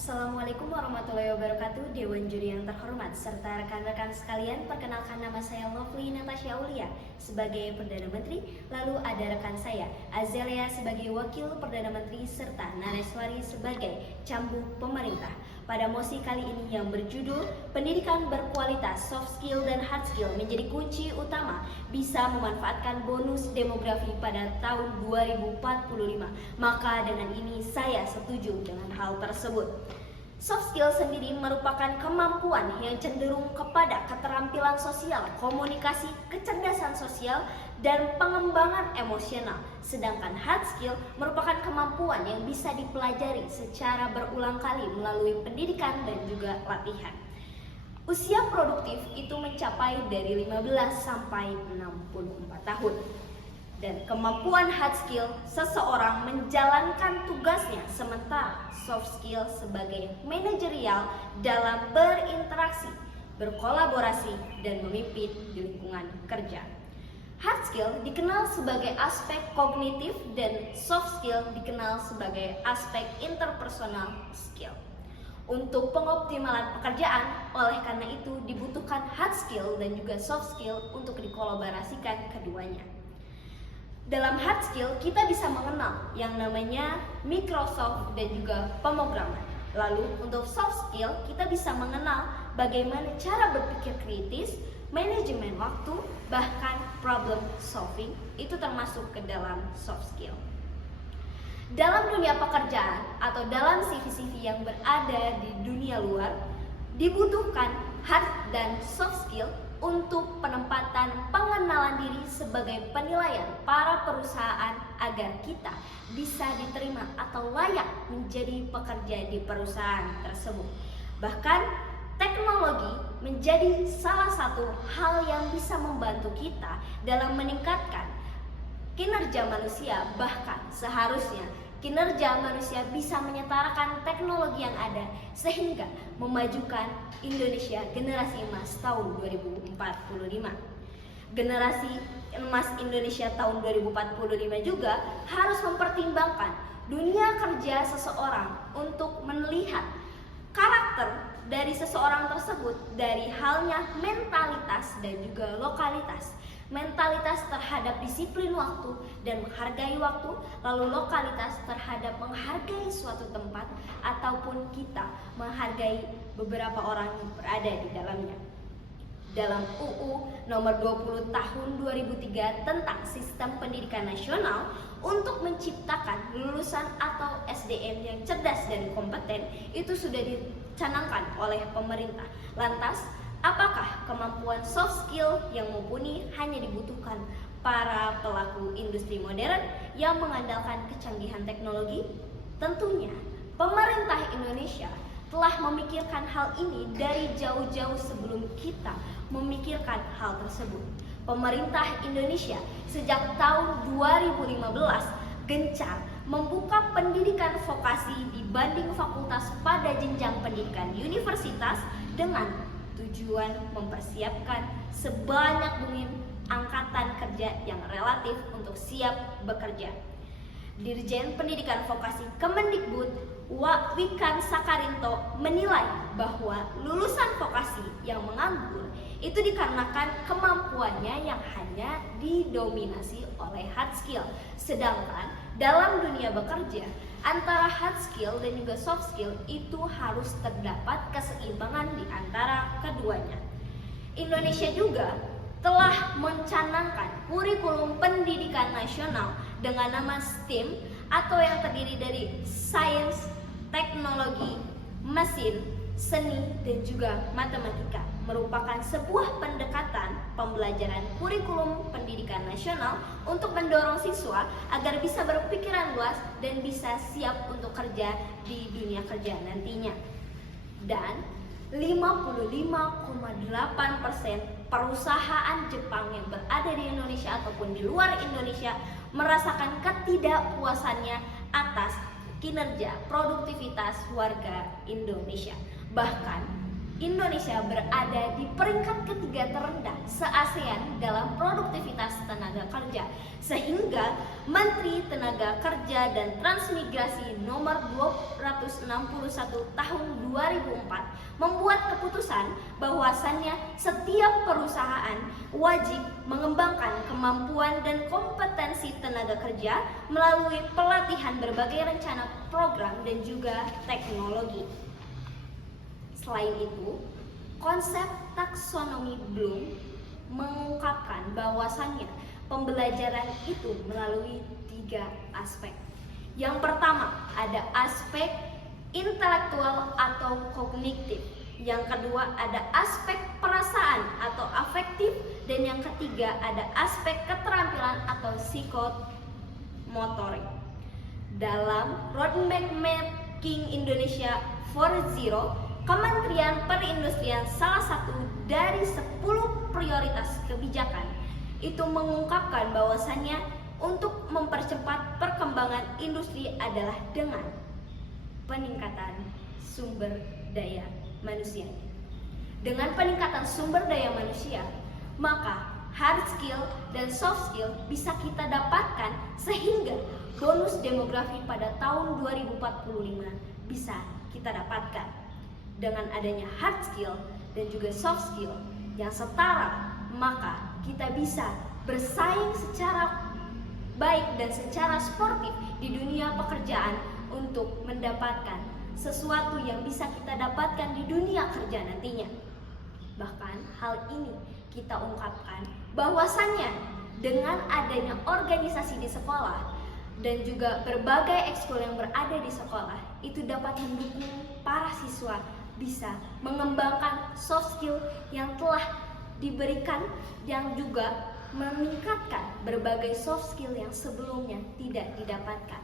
Assalamualaikum warahmatullahi wabarakatuh, Dewan Juri yang terhormat, serta rekan-rekan sekalian. Perkenalkan, nama saya Lovely Natasha Aulia sebagai Perdana Menteri. Lalu ada rekan saya Azelia sebagai Wakil Perdana Menteri, serta Nareswari sebagai Cambuk Pemerintah. Pada mosi kali ini yang berjudul Pendidikan Berkualitas, Soft Skill dan Hard Skill menjadi kunci utama bisa memanfaatkan bonus demografi pada tahun 2045. Maka dengan ini saya setuju dengan hal tersebut. Soft skill sendiri merupakan kemampuan yang cenderung kepada keterampilan sosial, komunikasi, kecerdasan sosial, dan pengembangan emosional. Sedangkan hard skill merupakan kemampuan yang bisa dipelajari secara berulang kali melalui pendidikan dan juga latihan. Usia produktif itu mencapai dari 15 sampai 64 tahun. Dan kemampuan hard skill seseorang menjalankan tugasnya, sementara soft skill sebagai manajerial dalam berinteraksi, berkolaborasi, dan memimpin di lingkungan kerja. Hard skill dikenal sebagai aspek kognitif dan soft skill dikenal sebagai aspek interpersonal skill. Untuk pengoptimalan pekerjaan, oleh karena itu dibutuhkan hard skill dan juga soft skill untuk dikolaborasikan keduanya. Dalam hard skill, kita bisa mengenal yang namanya Microsoft dan juga pemrograman. Lalu untuk soft skill, kita bisa mengenal bagaimana cara berpikir kritis, manajemen waktu, bahkan problem solving, itu termasuk ke dalam soft skill. Dalam dunia pekerjaan atau dalam CV-CV yang berada di dunia luar, dibutuhkan hard dan soft skill untuk penempatan pengenalan diri sebagai penilaian para perusahaan agar kita bisa diterima atau layak menjadi pekerja di perusahaan tersebut. Bahkan teknologi menjadi salah satu hal yang bisa membantu kita dalam meningkatkan kinerja manusia. Bahkan seharusnya kinerja manusia bisa menyetarakan teknologi yang ada sehingga memajukan Indonesia generasi emas tahun 2045. Generasi emas Indonesia tahun 2045 juga harus mempertimbangkan dunia kerja seseorang untuk melihat karakter dari seseorang tersebut dari halnya mentalitas dan juga lokalitas. Mentalitas terhadap disiplin waktu dan menghargai waktu, lalu lokalitas terhadap menghargai suatu tempat ataupun kita menghargai beberapa orang yang berada di dalamnya. Dalam UU nomor 20 tahun 2003 tentang Sistem Pendidikan Nasional, untuk menciptakan lulusan atau SDM yang cerdas dan kompeten itu sudah dicanangkan oleh pemerintah. Lantas, apakah kemampuan soft skill yang mumpuni hanya dibutuhkan para pelaku industri modern yang mengandalkan kecanggihan teknologi? Tentunya, pemerintah Indonesia telah memikirkan hal ini dari jauh-jauh sebelum kita memikirkan hal tersebut. Pemerintah Indonesia sejak tahun 2015 gencar membuka pendidikan vokasi dibanding fakultas pada jenjang pendidikan universitas dengan tujuan mempersiapkan sebanyak mungkin angkatan kerja yang relatif untuk siap bekerja. Dirjen Pendidikan Vokasi Kemendikbud Wikan Sakarinto menilai bahwa lulusan vokasi yang menganggur itu dikarenakan kemampuannya yang hanya didominasi oleh hard skill. Sedangkan dalam dunia bekerja, antara hard skill dan juga soft skill itu harus terdapat keseimbangan di antara keduanya. Indonesia juga telah mencanangkan kurikulum pendidikan nasional dengan nama STEAM atau yang terdiri dari sains, teknologi, mesin, seni, dan juga matematika, merupakan sebuah pendekatan pembelajaran kurikulum pendidikan nasional untuk mendorong siswa agar bisa berpikiran luas dan bisa siap untuk kerja di dunia kerja nantinya. Dan 55,8% perusahaan Jepang yang berada di Indonesia ataupun di luar Indonesia merasakan ketidakpuasannya atas kinerja produktivitas warga Indonesia. Bahkan Indonesia berada di peringkat ketiga terendah se-ASEAN dalam produktivitas tenaga kerja, sehingga Menteri Tenaga Kerja dan Transmigrasi nomor 261 tahun 2004 membuat keputusan bahwasannya setiap perusahaan wajib mengembangkan kemampuan dan kompetensi tenaga kerja melalui pelatihan berbagai rencana program dan juga teknologi. Selain itu, konsep taksonomi Bloom mengungkapkan bahwasannya pembelajaran itu melalui 3 aspek. Yang pertama, ada aspek intelektual atau kognitif. Yang kedua, ada aspek perasaan atau afektif. Dan yang ketiga, ada aspek keterampilan atau psikomotorik. Dalam Roadmap Making Indonesia 4.0, Kementerian Perindustrian salah satu dari 10 prioritas kebijakan itu mengungkapkan bahwasannya untuk mempercepat perkembangan industri adalah dengan peningkatan sumber daya manusia. Dengan peningkatan sumber daya manusia, maka hard skill dan soft skill bisa kita dapatkan sehingga bonus demografi pada tahun 2045 bisa kita dapatkan. Dengan adanya hard skill dan juga soft skill yang setara, maka kita bisa bersaing secara baik dan secara sportif di dunia pekerjaan untuk mendapatkan sesuatu yang bisa kita dapatkan di dunia kerja nantinya. Bahkan hal ini kita ungkapkan bahwasannya dengan adanya organisasi di sekolah dan juga berbagai ekskul yang berada di sekolah itu dapat mendukung para siswa bisa mengembangkan soft skill yang telah diberikan yang juga meningkatkan berbagai soft skill yang sebelumnya tidak didapatkan.